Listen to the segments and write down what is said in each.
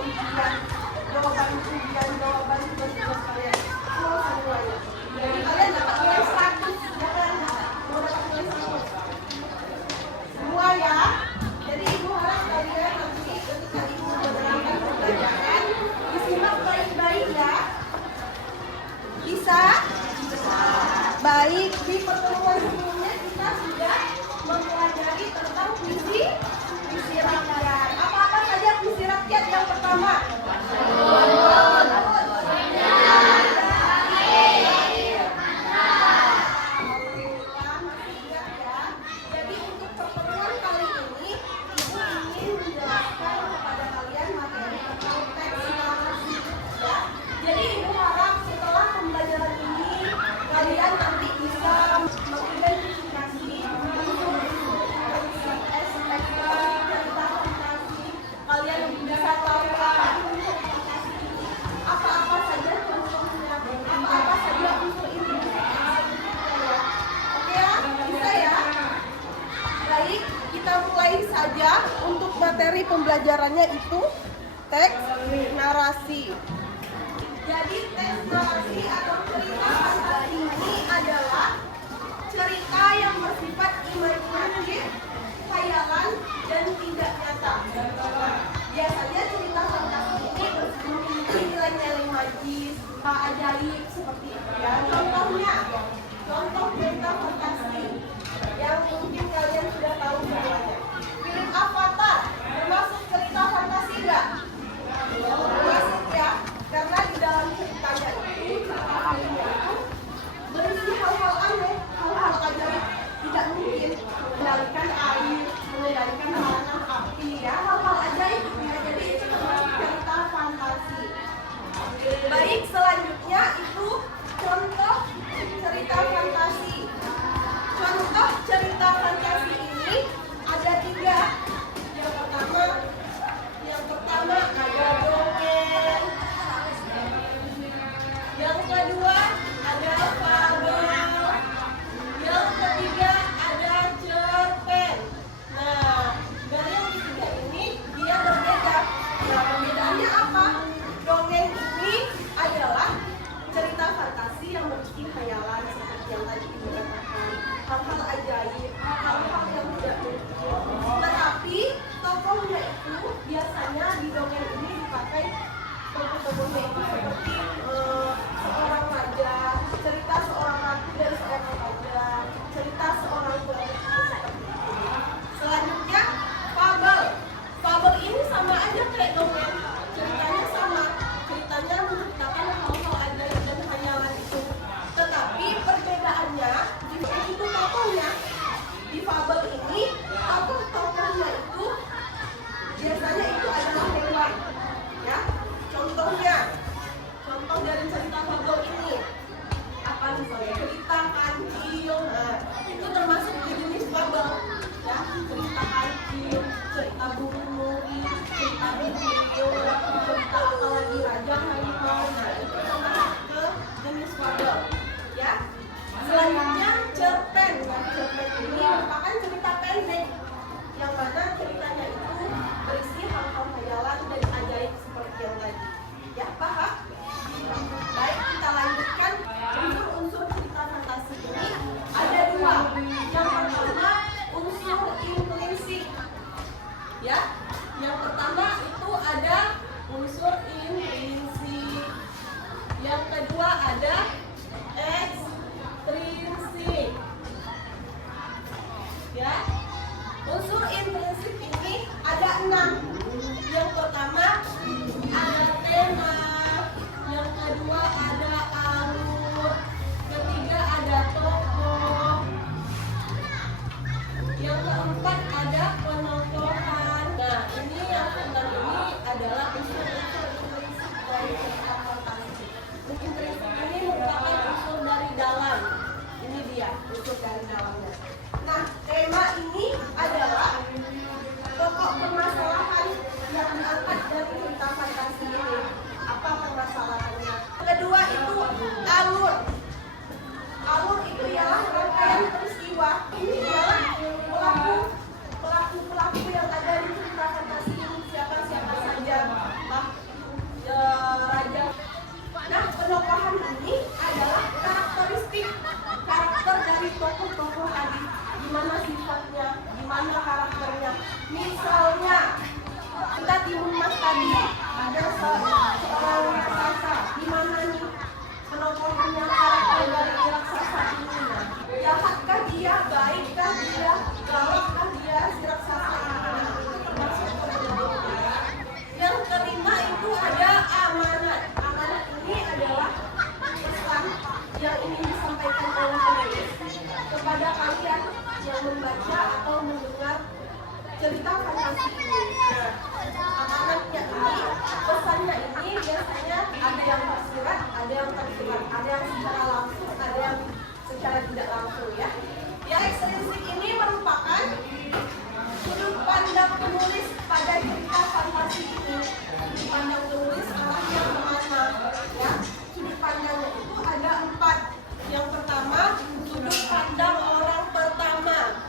ujian, jawaban tugas kalian. Semuanya. Jadi kalian dapat nilai 100, ya kan? Mau dapat nilai 100. Semua ya. Jadi ibu harap kalian nanti ketika ibu menerangkan pembelajaran disimak baik-baik ya. Bisa? Baik, di pertemuan sebelumnya kita sudah mempelajari tentang puisi rakyat. Apa-apa saja puisi rakyat yang pertama? Jadi untuk pertemuan kali ini, ibu ingin menjelaskan kepada kalian materi tentang teks narasi. Ya. Jadi ibu harap setelah pembelajaran ini kalian nanti bisa mengidentifikasi kalian bisa tahu apa-apa saja contohnya, apa-apa saja unsur identifikasi. Oke ya, bisa ya? Baik, kita mulai saja untuk materi pembelajarannya itu teks narasi. Jadi teks narasi atau cerita fantasi ini adalah cerita yang bersifat imajinatif, khayalan, dan tidak nyata. Biasanya cerita fantasi ini memiliki nilai-nilai magis, ajaib seperti itu ya. Contoh cerita fantasi yang mungkin kalian sudah tahu semuanya. Film Avatar termasuk cerita fantasi nggak? Termasuk ya, karena di dalam ceritanya itu berisi hal-hal aneh, hal-hal ajaib, tidak mungkin mengendalikan air, mengendalikan halangan api ya, hal-hal ajaib ya. Jadi itu termasuk cerita fantasi. Baik, selanjutnya itu contoh cerita fantasi. Contoh cerita fantasi ini ada 3. Yang pertama ada dongeng. Yang kedua ada fabel. Yang ketiga ada cerpen. Nah, dari yang ketiga ini dia berbeda. Nah, perbedaannya apa? Dongeng ini adalah cerita fantasi yang berisi khayalan seperti yang tadi ibu katakan, hal-hal ajaib, hal-hal yang tidak mungkin. Tetapi tokohnya itu biasanya di dongeng ini dipakai tokoh-tokohnya itu seperti seorang raja, cerita seorang ratu dan seorang raja, cerita seorang pemimpin seperti itu. Selanjutnya fabel. Fabel ini sama aja kayak dongeng, ceritanya sama, ceritanya menceritakan hal-hal ajaib dan khayalan itu. Tetapi perbedaannya itu tokohnya di fabel cerita fantasi ini. Nah, amanatnya ini, pesannya ini biasanya ada yang tersirat, ada yang tersirat, ada yang secara langsung, ada yang secara tidak langsung ya. Yang ekstrinsik ini merupakan sudut pandang penulis pada cerita fantasi ini. Sudut pandang penulis arahnya kemana ya? Sudut pandangnya itu ada 4. Yang pertama, sudut pandang orang pertama.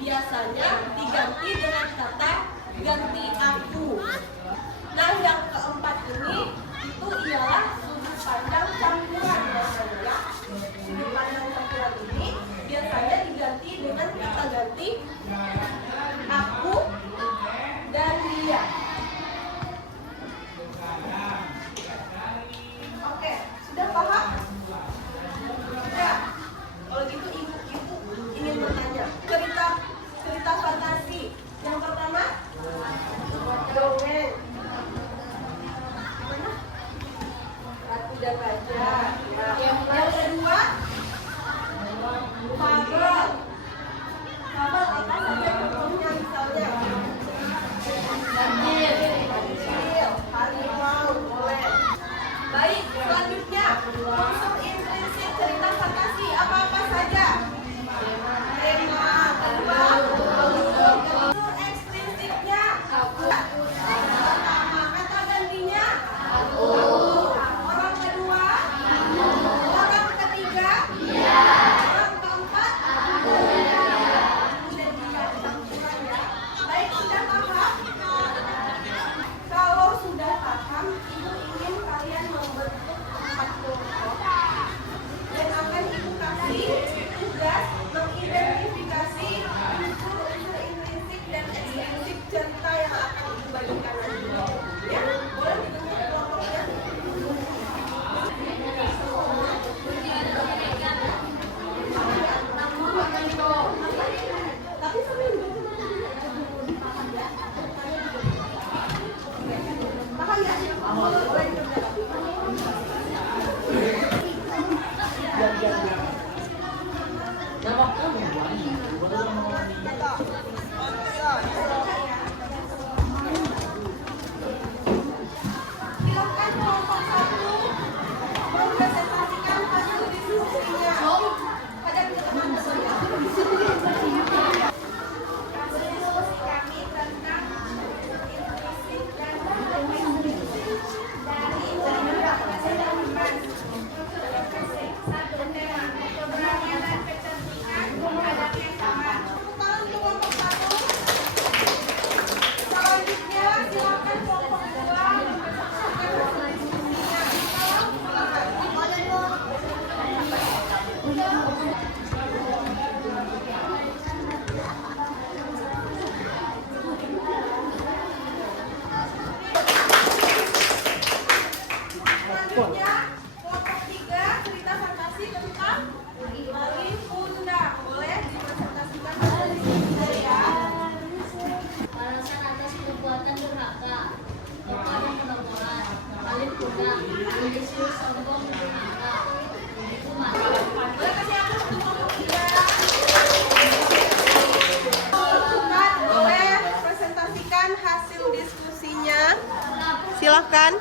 Biasanya diganti dengan kata ganti aku. Nah, yang keempat ini itu ialah sudut pandang campuran biasanya ya. Sudut pandang campuran ini biasanya diganti dengan kata ganti aku dan dia. Oke, sudah paham? Sudah. Kalau gitu ibu ingin bertanya. Cerita fantasi. Yang pertama, dongeng. Mana? Ratu dan Raja. Ya. Yang kedua, fabel. Fabel apa saja contohnya misalnya? Kecil, harimau, boleh. Baik, selanjutnya unsur intrinsik cerita fantasi apa-apa saja. Tema, kedua, unsur ekstrinsiknya. Pertama, kata gantinya. Orang kedua. Orang ketiga. Orang keempat. Kemudian dia campuran ya. Baik, sudah paham? Kalau sudah paham, ibu ingin kalian membentuk 4 kelompok dan akan ibu kasih tugas mengidentifikasi unsur-unsur intrinsik dan ekstrinsik cerita yang akan ibu bagikan nanti. Ya, boleh dibentuk kelompoknya. Tapi sambil paham ya. Paham ya? Boleh dibentuk. Silakan kelompok 1 mempresentasikan hasil diskusinya. Hadap ke teman-teman ya. Hasil diskusi kami tentang intrinsik dan ekstrinsik dari teman-teman. Satu tema, keberanian dan kecerdikan menghadapi yang sama. Tangan untuk kelompok 1. Selanjutnya silakan kelompok 2 mempresentasikan hasil diskusinya. Selanjutnya kelompok 3 cerita fantasi tentang Malin Kundang. Boleh dipresentasikan hasil diskusinya ya. Balasan atas perbuatan durhaka, kotor dan penomoran, Malin Kundang, ambisius, sombong, durhaka, itu mati. Boleh kasih aku satu kelompok 3. Bukan, boleh presentasikan hasil diskusinya. Silahkan.